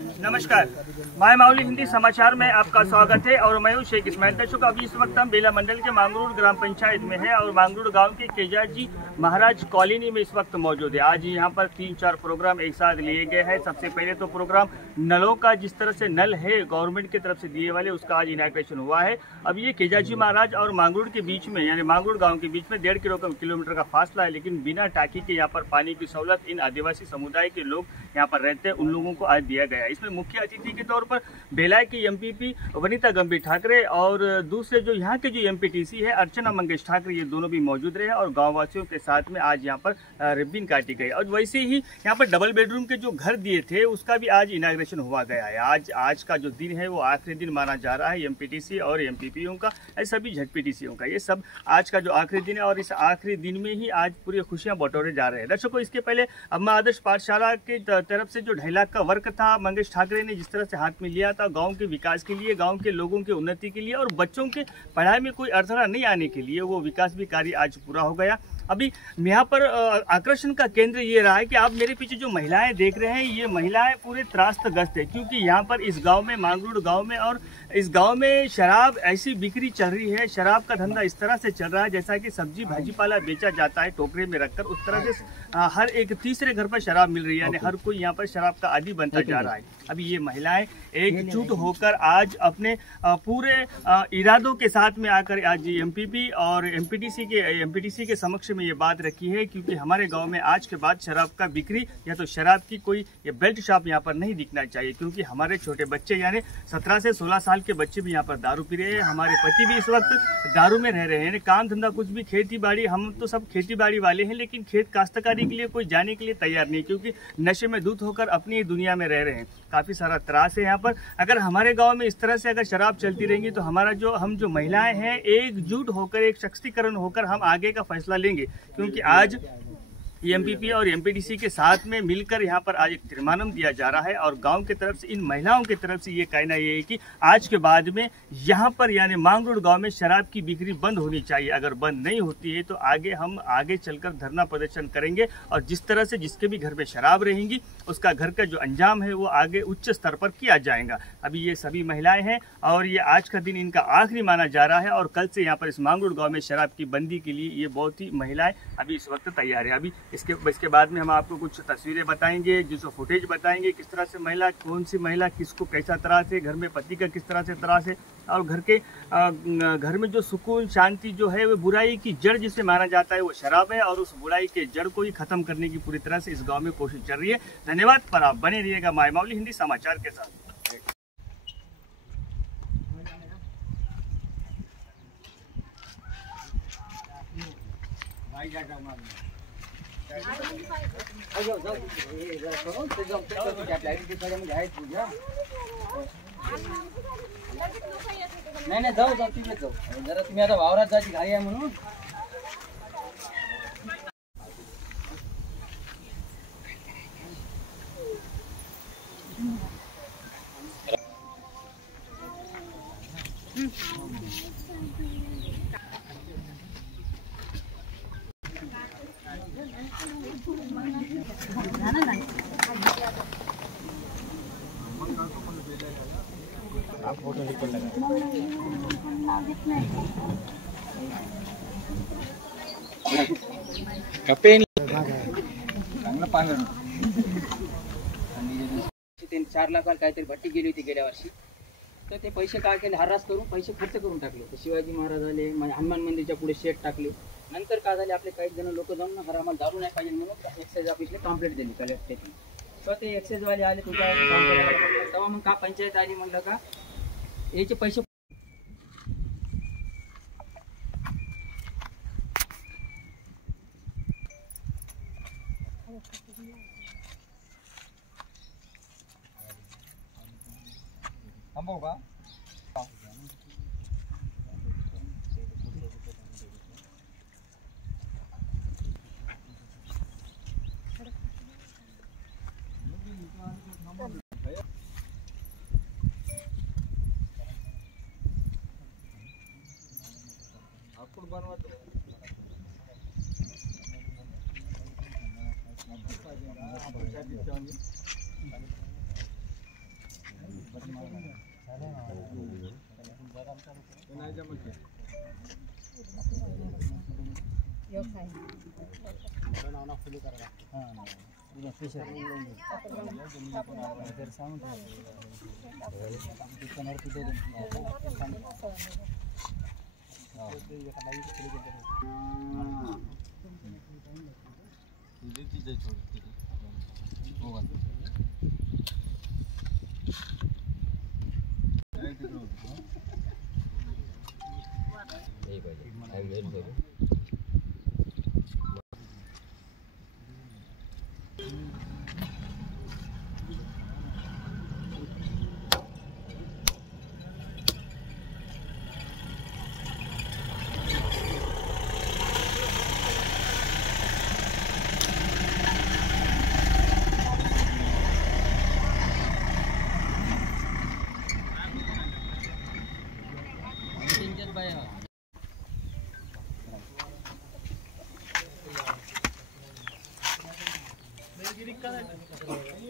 नमस्कार, माय माउली हिंदी समाचार में आपका स्वागत है और मैं हूं शेख इस्माइल। दर्शकों, अभी इस वक्त हम बेला मंडल के मांगरूर ग्राम पंचायत में है और मांगरूर गांव के केजाजी महाराज कॉलोनी में इस वक्त मौजूद है। आज यहां पर 3-4 प्रोग्राम एक साथ लिए गए हैं। सबसे पहले तो प्रोग्राम नलों का, जिस तरह से नल है गवर्नमेंट की तरफ से दिए वाले, उसका आज इनॉग्रेशन हुआ है। अब ये केजाजी महाराज और मांगरूर के बीच में, यानी मांगरूर गाँव के बीच में 1.5 किलोमीटर का फासला है, लेकिन बिना टाकी के यहाँ पर पानी की सहूलत इन आदिवासी समुदाय के लोग यहाँ पर रहते हैं, उन लोगों को आज दिया गया है। इसमें मुख्य अतिथि के तौर पर बेलाई की एमपीपी वनिता गंभीर ठाकरे और दूसरे जो यहाँ के जो एमपीटीसी है अर्चना मंगेश ठाकरे, ये दोनों भी मौजूद रहे और गाँव वासियों के साथ में आज यहाँ पर रिब्बिन काटी गई। और वैसे ही यहाँ पर डबल बेडरूम के जो घर दिए थे उसका भी आज इनॉग्रेशन हुआ गया है। आज का जो दिन है वो आखिरी दिन माना जा रहा है एमपीटीसी और एमपीपीओं का, सभी झटपीटीसीओं का। ये सब आज का जो आखिरी दिन है और इस आखिरी दिन में ही आज पूरी खुशियां बटोरे जा रहे हैं। दर्शकों, इसके पहले अम्मा आदर्श पाठशाला की तरफ से जो 2.5 लाख का वर्क था, मंगेश ठाकरे ने जिस तरह से हाथ में लिया था गांव के विकास के लिए, गांव के लोगों की उन्नति के लिए और बच्चों के पढ़ाई में कोई अड़थड़ा नहीं आने के लिए, वो विकास भी कार्य आज पूरा हो गया। अभी यहाँ पर आकर्षण का केंद्र ये रहा है कि आप मेरे पीछे जो महिलाएं देख रहे हैं, ये महिलाएं पूरे त्रासग्रस्त है, क्योंकि यहाँ पर इस गांव में, मांगरूर गांव में, और इस गांव में शराब ऐसी बिक्री चल रही है, शराब का धंधा इस तरह से चल रहा है जैसा कि सब्जी भाजीपाला बेचा जाता है टोकरे में रखकर, उस तरह से हर एक तीसरे घर पर शराब मिल रही है, यानी हर कोई यहाँ पर शराब का आदी बनता जा रहा है। अभी ये महिलाएं एकजुट होकर आज अपने पूरे इरादों के साथ में आकर आज एमपीपी और एमपीटीसी के समक्ष में ये बात रखी है, क्योंकि हमारे गांव में आज के बाद शराब का बिक्री या तो शराब की कोई ये बेल्ट शॉप यहाँ पर नहीं दिखना चाहिए, क्योंकि हमारे छोटे बच्चे यानी 17 से 16 साल के बच्चे भी यहाँ पर दारू पी रहे हैं। हमारे पति भी इस वक्त दारू में रह रहे हैं। काम धंधा कुछ भी, खेती बाड़ी, हम तो सब खेती बाड़ी वाले हैं, लेकिन खेत काश्तकारी के लिए कोई जाने के लिए तैयार नहीं, क्योंकि नशे में धुत होकर अपनी ही दुनिया में रह रहे हैं। काफी सारा त्रास है यहाँ पर। अगर हमारे गांव में इस तरह से अगर शराब चलती रहेंगी तो हम जो महिलाएं हैं एकजुट होकर, एक सशक्तिकरण होकर हम आगे का फैसला लेंगे, क्योंकि आज एमपीपी और एमपीटीसी के साथ में मिलकर यहाँ पर आज एक तीर्मानम दिया जा रहा है और गांव की तरफ से, इन महिलाओं की तरफ से ये कहना ये है कि आज के बाद में यहाँ पर यानी मांगरूर गांव में शराब की बिक्री बंद होनी चाहिए। अगर बंद नहीं होती है तो हम आगे चलकर धरना प्रदर्शन करेंगे और जिस तरह से जिसके भी घर में शराब रहेंगी उसका घर का जो अंजाम है वो आगे उच्च स्तर पर किया जाएगा। अभी ये सभी महिलाएं हैं और ये आज का दिन इनका आखिरी माना जा रहा है और कल से यहाँ पर इस मांगरूर गाँव में शराब की बंदी के लिए ये बहुत ही महिलाएं अभी इस वक्त तैयार है। अभी इसके बाद में हम आपको कुछ तस्वीरें बताएंगे, जिसको फुटेज बताएंगे, किस तरह से महिला, कौन सी महिला किसको कैसा त्रास है, घर में पति का किस तरह से त्रास है और घर में जो सुकून शांति जो है वो बुराई की जड़ जिसे माना जाता है वो शराब है और उस बुराई के जड़ को ही खत्म करने की पूरी तरह से इस गाँव में कोशिश चल रही है। धन्यवाद। पर आप बने रहिएगा माय माउली हिंदी समाचार के साथ। नाही जाऊ तिकडे जाऊ जरा, तुम्ही आता वावरात जायची घाई आहे म्हणून। आप फोटो निकल लगा कपेन चांगलं पाहिलं। 4 लाखाला काहीतरी भट्टी गेली होती गेल्या वर्षी, तर ते पैसे काय केले, हरास करून पैसे खर्च करून टाकले। तर शिवाजी महाराज आले, हनुमान मंदिरच्या पुढे शेड टाकले। नंतर काय झाले, आपले काही जण लोक जाऊन हर आम्हाला दारू नाही पाहिजे म्हणून एक्साइज ऑफिसला कंप्लेंट दिली कलेक्टरने। तर ते एक्साइज वाले आले, तुमच्या तेव्हा मग का पंचायत आली, म्हणलं का याचे पैसे थांबव का? आपण बनवतो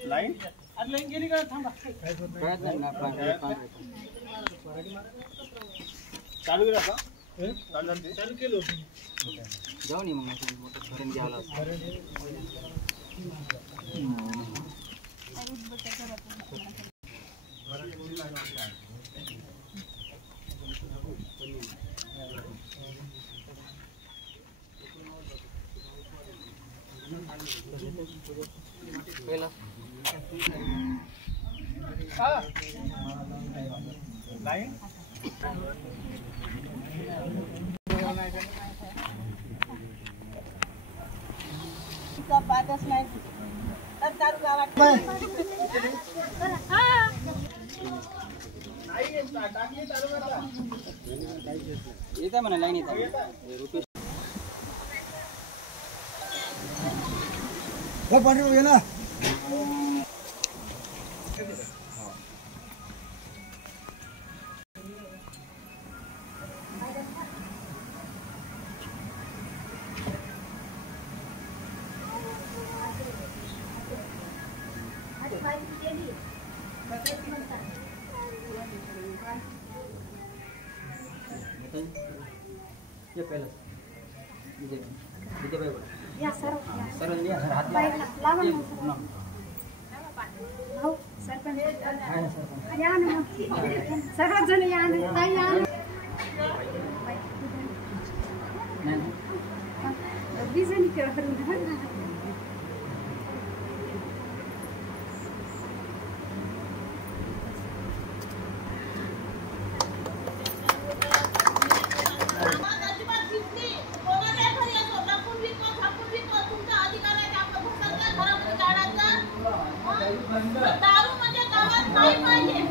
लाईन गेली का? थांबा चालू केलं का? चालू केलं जाऊ नये मग भरून घ्यायला पहिला लाईन बातच नाही तर चालू गावात येत म्हणा लाईन येत रुपेश गेला ये पहिला इथे इथे बाय या सर सरळ या हात लावा ना सर भाऊ सरपंच या ना सर्वच जण या ना ताई या बीजनी करून दारू म्हणजे गावात नाही पाहिजे.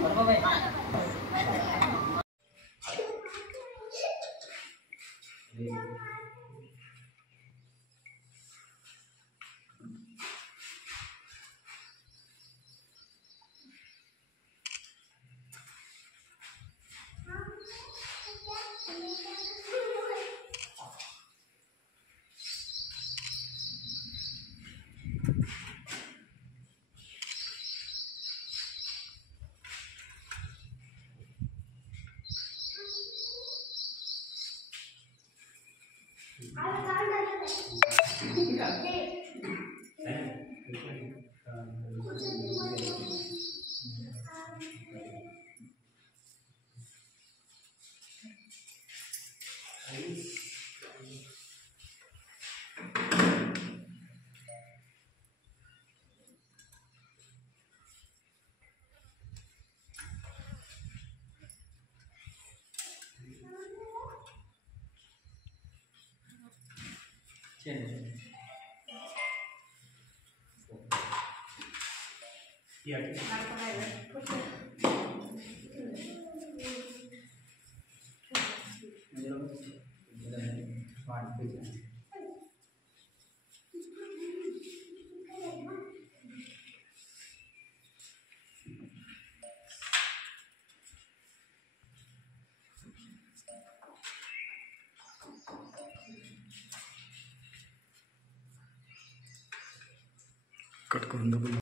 कट करून दाखव.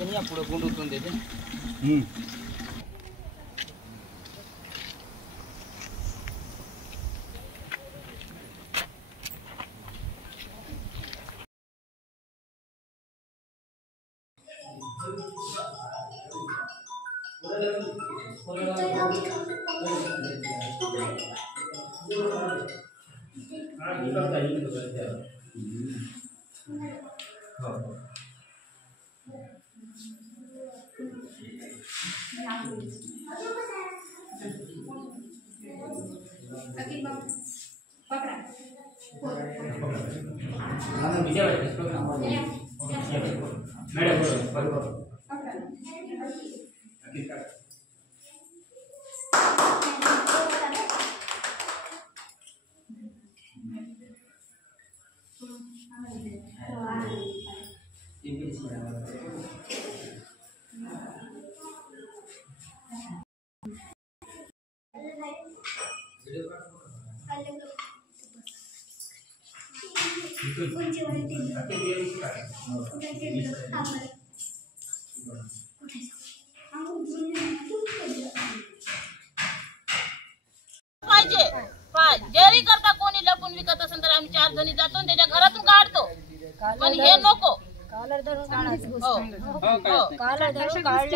पण या पुढे गुंड उचलून देते. पाहिजे जरी करता कोणी लपून विकत असेल तर आम्ही 4 जणी जातो त्याच्या घरातून काढतो पण हे नको. कॉलर धरून काढायचं. कॉलर धरून काढल्याशिवाय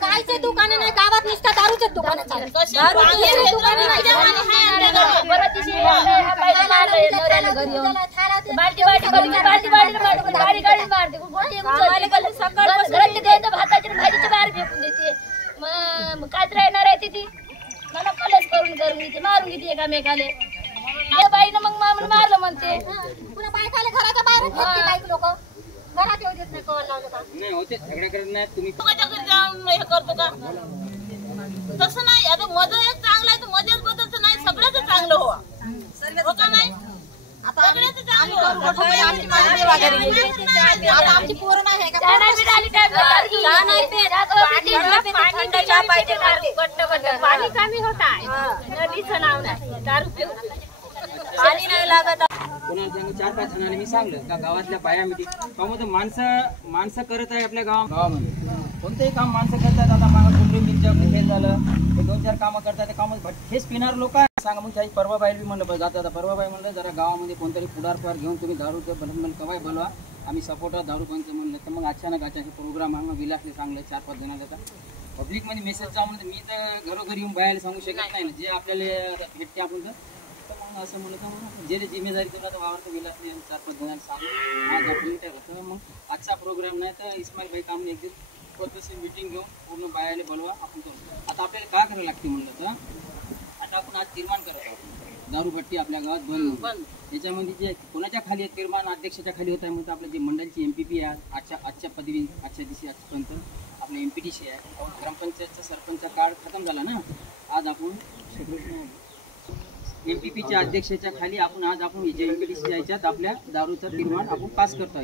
कायचे दुकाने नाही गावात नुसतं दारूचे दुकान भाताची भाजीची बाहेर फेकून देते. मग काय राहणार आहे ती मला कलश करून घेते मारून घेते एकामेकाले. या बाईनं मग मारलं म्हणते पुन्हा बायकाले घराच्या बाहेर लोक घरात येऊ देत नाही. कॉल लावलं का नाही होते झगडे करत नाही तुम्ही लोकांच्या घरी जाऊन हे करतो का तसं नाही. आता मजा एक चांगला आहे तर मजाच बदलचं नाही सगळ्याच चांगलं हो का नाही सगळ्याच चांगलं आमची पोरं नाही पाणी कमी होत आहे नदीचं नाव नाही दारू पिऊ पाणी नाही लागत. कोणाला 4-5 जणांनी मी सांगलं का गावातल्या बायामध्ये त्यामध्ये माणसं करत आहे आपल्या गावामध्ये कोणतेही काम माणसं करतात. आता मागं कुंडलीच्या हे झालं हे 2-4 कामं करतात ते कामं हेच पिणार लोक आहे सांगा. मग त्याची परवाबाई बी म्हणलं जातात. परवाबाई म्हणलं जरा गावामध्ये कोणतरी पुढारपार घेऊन तुम्ही दारू म्हणलं कवाय बोलवा आम्ही सपोर्टर दारू बंद म्हणलं तर मग अचानक प्रोग्राम आम्ही विलासले चांगलं 4-5 जणांचा पब्लिकमध्ये मेसेज जाऊ म्हणलं मी तर घरोघरी येऊन बायाला सांगू शकत नाही ना जे आपल्याला भेटते आपण तर असं म्हणलं जे जिम्मेदारी करतात वावर विलासले 4-5 जणांना सांगून आज आपण मग आजचा प्रोग्राम नाही तर इस्माईल भाई कामने एक दिवस पद्धतशीर मीटिंग घेऊन पूर्ण बायाला बोलवा आपण करू. आता आपल्याला काय करायला लागते म्हणलं तर आता आपण आज तीर्मान करत आहोत दारूभट्टी आपल्या गावात बंद. याच्यामध्ये जे कोणाच्या खाली तीर्मान अध्यक्षाच्या खाली होत आहे म्हणतात आपल्या जे मंडळची MPP आहे आजच्या पदवी आजच्या दिवशी आजपर्यंत आपलं MPTC आहे. ग्रामपंचायतचा सरपंचचा काळ खतम झाला ना. आज आपण MPPच्या अध्यक्षाच्या खाली आज आपण जे MPTC याच्यात आपल्या दारूचा तीर्मान आपण पास करतो.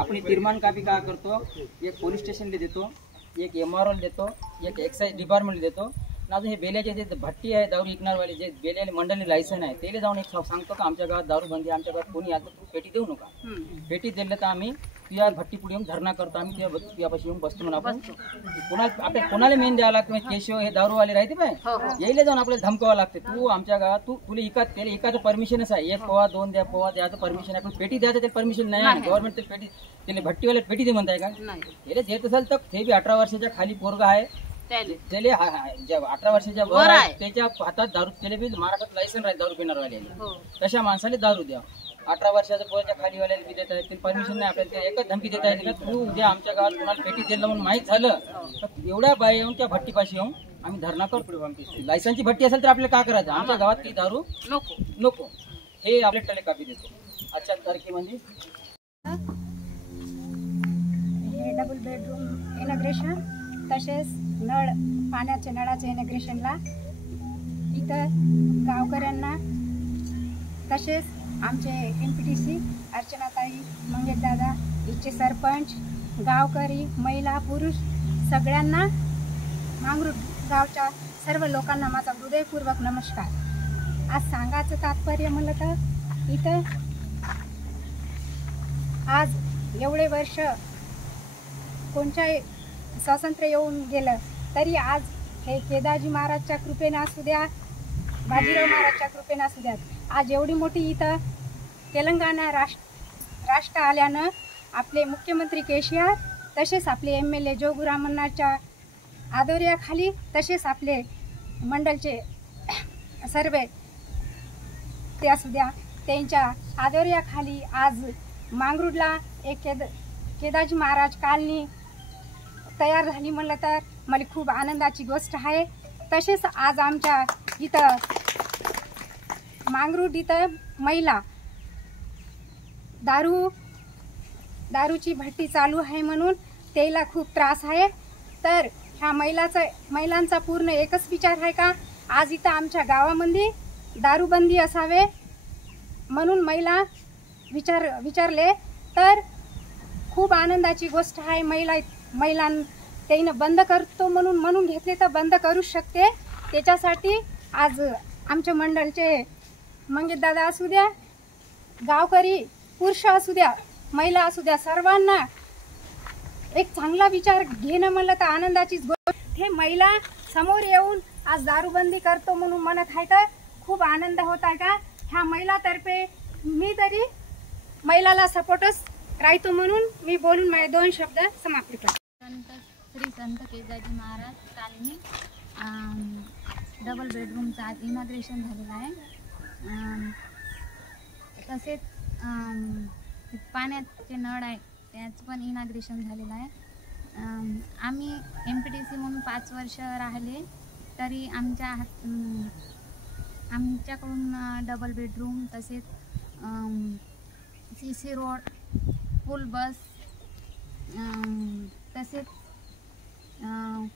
आपण तीर्मान कापी काय करतो एक पोलीस स्टेशनला देतो एक MRO देतो एक एक्साईज डिपार्टमेंटला देतो. अजून हे बेल्याचे जे भट्टी आहे दारू विकणारवाले जे बेल्याने मंडळी लायसन आहे त्याला जाऊन एक सांगतो का आमच्या गावात दारू बंदी आमच्या गावात कोणी आलं तू पेटी देऊ नका. पेटी दिलं तर आम्ही तुझ्या भट्टी पुढे येऊन धरणा करतो आम्ही तुझ्यापाशी येऊन बसतो म्हणून आपण आपल्या कोणाला मेन द्यावं लागतं केशव हे दारूवाले राहते पाहिजे यायला जाऊन आपल्याला धमकावं लागते. तू आमच्या गावात तुला त्याला एकाचं परमिशनच आहे 1 पोवा 2 पोवा द्यायचं परमिशन आहे पण पेटी द्यायचं ते परमिशन नाही आहे. गव्हर्नमेंट पेटी त्याने भट्टीवाले पेटी दे म्हणताय का याला देत असेल तर ते बी 18 वर्षाच्या खाली पोरगा आहे त्याला 18 वर्षाच्या वर आहे त्याच्या हातात दारू त्याला बी महाराष्ट्रात लायसन राहील दारू पिणारवाले तशा माणसाला दारू द्या. 18 वर्षाच्या पोराच्या खालीवाल्याला बी देत आहेत परमिशन नाही आपल्याला एकच धमकी देता येते का तू उद्या आमच्या गावात कोणाला पेटी दिलं म्हणून माहीत झालं तर एवढ्या बाया येऊन त्या भट्टीपाशी येऊन आम्ही धरणा करतो. लायसनची भट्टी असेल तर आपल्याला काय करायचं आमच्या गावात ती दारू नको हे आपल्या कापी देतो. आजच्या तारखेमध्ये हे डबल बेडरूम इनॉग्रेशन तसेच पाण्याच्या नळाच्या इनॉग्रेशनला इथं गावकऱ्यांना तसेच आमचे MPTC अर्चनाताई मंगेशदादा इथचे सरपंच गावकरी महिला पुरुष सगळ्यांना मांगरूळ गावच्या सर्व लोकांना माझा हृदयपूर्वक नमस्कार. आज सांगायचं तात्पर्य म्हणलं तर इथं आज एवढे वर्ष कोणत्याही स्वातंत्र्य येऊन गेलं तरी आज हे केदारजी महाराजच्या कृपेने असू द्या, बाजीराव महाराजच्या कृपेने असू द्या, आज एवढी मोठी इथं तेलंगणा राष्ट्र आल्यानं आपले मुख्यमंत्री केसीआर तसेच आपले MLA जोगुरामन्नाच्या आदोऱ्याखाली तसेच आपले मंडलचे सर्व ते असू द्या त्यांच्या आदोऱ्याखाली आज मांगरूळला एक केदारजी महाराज कॉलनी तयार झाली म्हणलं तर मला खूप आनंदाची गोष्ट आहे. तसेच आज आमच्या इथं मांगरूळ इथं महिला दारूची भट्टी चालू आहे म्हणून त्याला खूप त्रास आहे. तर ह्या महिलांचा पूर्ण एकच विचार आहे का आज इथं आमच्या गावामध्ये दारूबंदी असावे म्हणून महिला विचारले तर खूप आनंदाची गोष्ट आहे. त्यानं बंद करतो म्हणून घेतले तर बंद करू शकते. त्याच्यासाठी आज आमच्या मंडळचे मंगेश दादा असू द्या, गावकरी पुरुष असू द्या, महिला असू द्या, सर्वांना एक चांगला विचार घेणं म्हणलं तर आनंदाचीच गोष्ट. हे महिला समोर येऊन आज दारूबंदी करतो म्हणून म्हणत आहे तर खूप आनंद होत आहे का. ह्या महिलातर्फे मी तरी महिलाला सपोर्टच राहतो म्हणून मी बोलून माझे 2 शब्द समाप्त करतो. श्री संत केदारजी महाराज कॉलनी डबल बेडरूमचं आज इनॉग्रेशन झालेलं आहे. तसेच पाण्याचे नळ आहे त्याचं पण इनॉग्रेशन झालेलं आहे. आम्ही MPTC म्हणून 5 वर्ष राहिले तरी आमच्याकडून डबल बेडरूम तसेच CC रोड, फुल बस, तसेच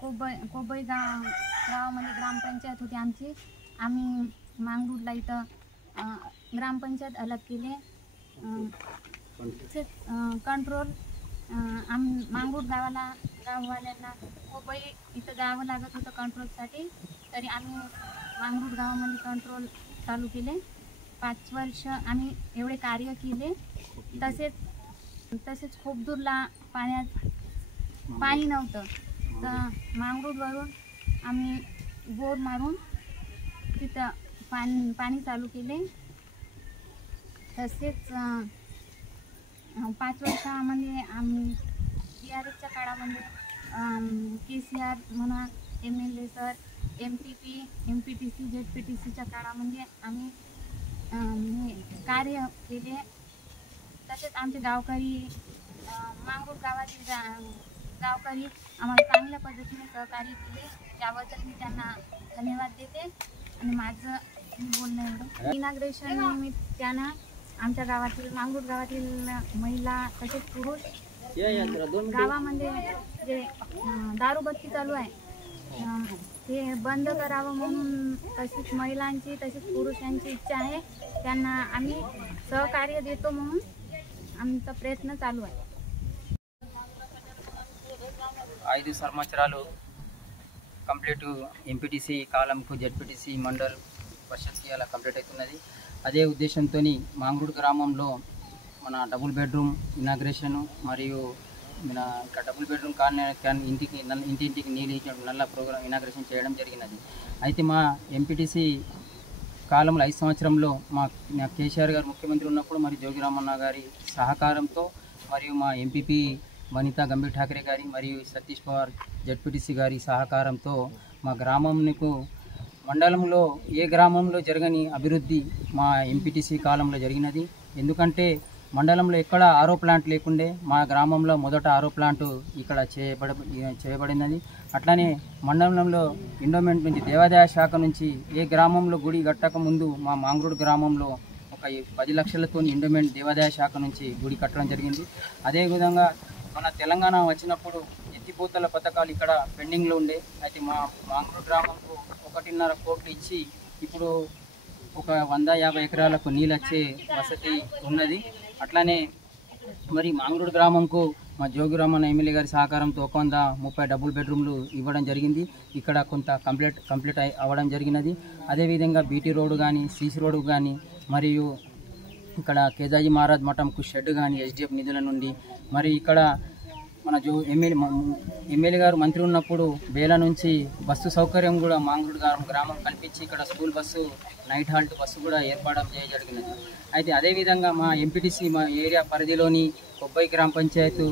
कोबई गावामध्ये ग्रामपंचायत होती आमची. आम्ही मांगरूळला इथं ग्रामपंचायत अलग केले. तसेच कंट्रोल मांगरूळ गाववाल्यांना कोबई इथं जावं लागत होतं कंट्रोलसाठी तरी आम्ही मांगरूळ गावामध्ये कंट्रोल चालू केले. 5 वर्ष आम्ही एवढे कार्य केले. तसेच खूप दूरला पाणी नव्हतं तर मांगरूळवरून आम्ही बोर मारून तिथं पाणी चालू केले. तसेच 5 वर्षामध्ये आम्ही TRSच्या काळामध्ये KCR म्हणा, MLA सर, MPP, MPTC, ZPTCच्या काळामध्ये आम्ही कार्य केले. तसेच आमचे गावकरी मांगरूळ गावातील गावकरी आम्हाला चांगल्या पद्धतीने सहकार्य केले त्याबद्दल मी त्यांना धन्यवाद देते. आणि माझं बोलणं एवढं. इनॉग्रेशन निमित्तानं आमच्या गावातील मांगरूळ गावातील महिला तसेच पुरुष गावामध्ये जे दारूबत्ती चालू आहे ते बंद करावं म्हणून तसेच महिलांची तसेच पुरुषांची इच्छा आहे. त्यांना आम्ही सहकार्य देतो म्हणून आमचा प्रयत्न चालू आहे. 5 సంవత్సరాలు కంప్లీట్ MPTC కాలంకు ZPTC మండల్ పరిషత్కి అలా కంప్లీట్ అవుతున్నది. అదే ఉద్దేశంతో మాంగरूळ గ్రామంలో మన డబుల్ బెడ్రూమ్ ఇనాగ్రేషన్ మరియు మన ఇక్కడ డబుల్ బెడ్రూమ్ ఇంటింటికి నీళ్ళు నల్ల ప్రోగ్రామ్ ఇనాగ్రేషన్ చేయడం జరిగినది. అయితే మా MPTC కాలంలో 5 సంవత్సరంలో మా కేసీఆర్ గారు ముఖ్యమంత్రి ఉన్నప్పుడు మరి జోగిరామన్న గారి సహకారంతో మరియు మా MPP వనితా గంభీర్ ఠాకరే గారి మరియు సతీష్ పవార్ ZPTC గారి సహకారంతో మా గ్రామంకు మండలంలో ఏ గ్రామంలో జరగని అభివృద్ధి మా MPTC కాలంలో జరిగినది. ఎందుకంటే మండలంలో ఎక్కడ ఆరో ప్లాంట్ లేకుండే మా గ్రామంలో మొదట ఆరో ప్లాంట్ ఇక్కడ చేయబడినది. అట్లానే మండలంలో ఎండోమెంట్ నుంచి దేవాదాయ శాఖ నుంచి ఏ గ్రామంలో గుడి కట్టక ముందు మా మాంగरूळ గ్రామంలో ఒక 10 లక్షలతో ఎండోమెంట్ దేవాదాయ శాఖ నుంచి గుడి కట్టడం జరిగింది. అదేవిధంగా మన తెలంగాణ వచ్చినప్పుడు ఎత్తిపోతల పథకాలు ఇక్కడ పెండింగ్లో ఉండే. అయితే మా మాంగरूळ గ్రామంకు 1.5 కోట్లు ఇచ్చి ఇప్పుడు ఒక 150 ఎకరాలకు నీళ్ళు వచ్చే వసతి ఉన్నది. అట్లానే మరి మాంగरूळ గ్రామంకు మా జోగిరామన్న MLA గారి సహకారంతో 130 డబుల్ బెడ్రూమ్లు ఇవ్వడం జరిగింది. ఇక్కడ కొంత కంప్లీట్ అవ్వడం జరిగినది. అదేవిధంగా BT రోడ్డు కానీ CC రోడ్డు కానీ మరియు ఇక్కడ కేదార్జీ మహారాజ్ మఠంకు షెడ్ కానీ SDF నిధుల నుండి మరి ఇక్కడ మన ఎమ్మెల్యే గారు మంత్రి ఉన్నప్పుడు బేలా నుంచి బస్సు సౌకర్యం కూడా మాంగూరు గ్రామం కల్పించి ఇక్కడ school bus night halt bus కూడా ఏర్పాటు చేయగలిగినది. అయితే అదేవిధంగా మా ఎంపీటీసీ మా ఏరియా పరిధిలోని కొబ్బై గ్రామ పంచాయతీ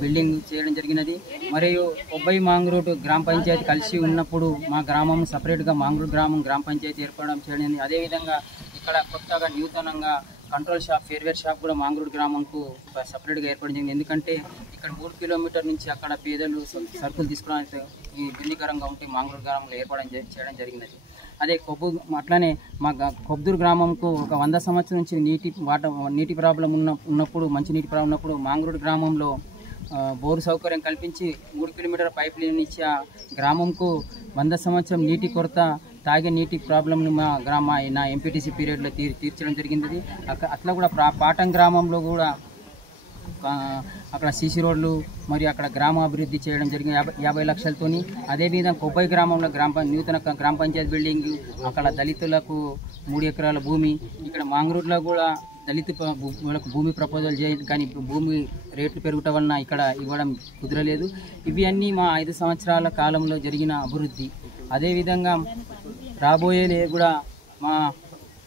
బిల్డింగ్ చేయడం జరిగినది. మరియు కొబ్బై మాంగూరు గ్రామ పంచాయతీ కలిసి ఉన్నప్పుడు మా గ్రామం సపరేట్గా మాంగూరు గ్రామ పంచాయతీ ఏర్పడడం చేయడం. అదేవిధంగా ఇక్కడ కొత్తగా నూతనంగా కంట్రోల్ షాప్ ఫేర్వేర్ షాప్ కూడా మాంగూరు గ్రామంకు సపరేట్గా ఏర్పడడం జరిగింది. ఎందుకంటే ఇక్కడ 3 కిలోమీటర్ నుంచి అక్కడ పేదలు సరుకులు తీసుకోవడానికి ఇబ్బందికరంగా ఉంటే మాంగూరు గ్రామంలో ఏర్పడడం చేయడం జరిగినది. అదే అట్లానే మా కొబ్దూరు గ్రామంకు ఒక 100 సంవత్సరం నుంచి నీటి ప్రాబ్లం ఉన్నప్పుడు మంచినీటి ప్రాబ్లం ఉన్నప్పుడు మాంగూరు గ్రామంలో బోరు సౌకర్యం కల్పించి 3 కిలోమీటర్ పైప్ లైన్ ఇచ్చి ఆ గ్రామంకు 100 సంవత్సరం నీటి కొరత తాగే నీటి ప్రాబ్లంను నా ఎంపీటీసీ పీరియడ్లో తీర్చడం జరిగింది. అట్లా కూడా పాటం గ్రామంలో కూడా అక్కడ సీసీ రోడ్లు మరియు అక్కడ గ్రామాభివృద్ధి చేయడం జరిగింది 50 లక్షలతోని. అదేవిధంగా కొబ్బై గ్రామంలో నూతన గ్రామ పంచాయతీ బిల్డింగ్, అక్కడ దళితులకు 3 ఎకరాల భూమి, ఇక్కడ మాంగూరులో కూడా దళిత వాళ్ళకు భూమి ప్రపోజల్ చేయాలి, కానీ భూమి రేట్లు పెరగటం వలన ఇక్కడ ఇవ్వడం కుదరలేదు. ఇవి అన్నీ మా 5 సంవత్సరాల కాలంలో జరిగిన అభివృద్ధి. అదేవిధంగా రాబోయేది కూడా మా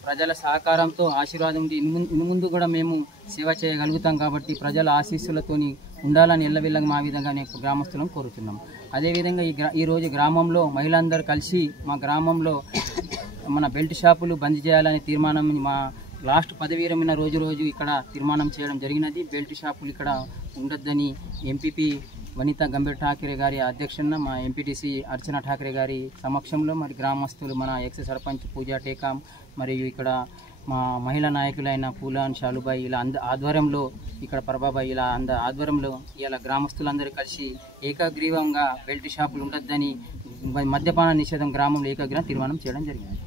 ప్రజల సహకారంతో ఆశీర్వాదం ఇన్ని ముందు కూడా మేము సేవ చేయగలుగుతాం. కాబట్టి ప్రజల ఆశీస్సులతోని ఉండాలని ఎల్లవెల్లగా మా విధంగా నేను గ్రామస్తులను కోరుతున్నాం. అదేవిధంగా ఈరోజు గ్రామంలో మహిళలందరూ కలిసి మా గ్రామంలో మన బెల్ట్ షాపులు బంద్ చేయాలనే తీర్మానం మా లాస్ట్ పదవి విరమణ రోజు ఇక్కడ తీర్మానం చేయడం జరిగినది. బెల్ట్ షాపులు ఇక్కడ ఉండొద్దని ఎంపీపీ వనితా గంభీర్ ఠాకరే గారి అధ్యక్షన మా ఎంపీటీసీ అర్చన ఠాకరే గారి సమక్షంలో మరి గ్రామస్తులు మన ఎక్స్ సర్పంచ్ పూజా టేకాం మరియు ఇక్కడ మా మహిళా నాయకులైన పూలాన్ షాలుబాయి ఇలా ఆధ్వర్యంలో ఇక్కడ ప్రభాబాయి ఇలా ఆధ్వర్యంలో ఇలా గ్రామస్తులందరూ కలిసి ఏకగ్రీవంగా బెల్ట్ షాపులు ఉండొద్దని మద్యపాన నిషేధం గ్రామంలో ఏకగ్రీవం తీర్మానం చేయడం జరిగింది.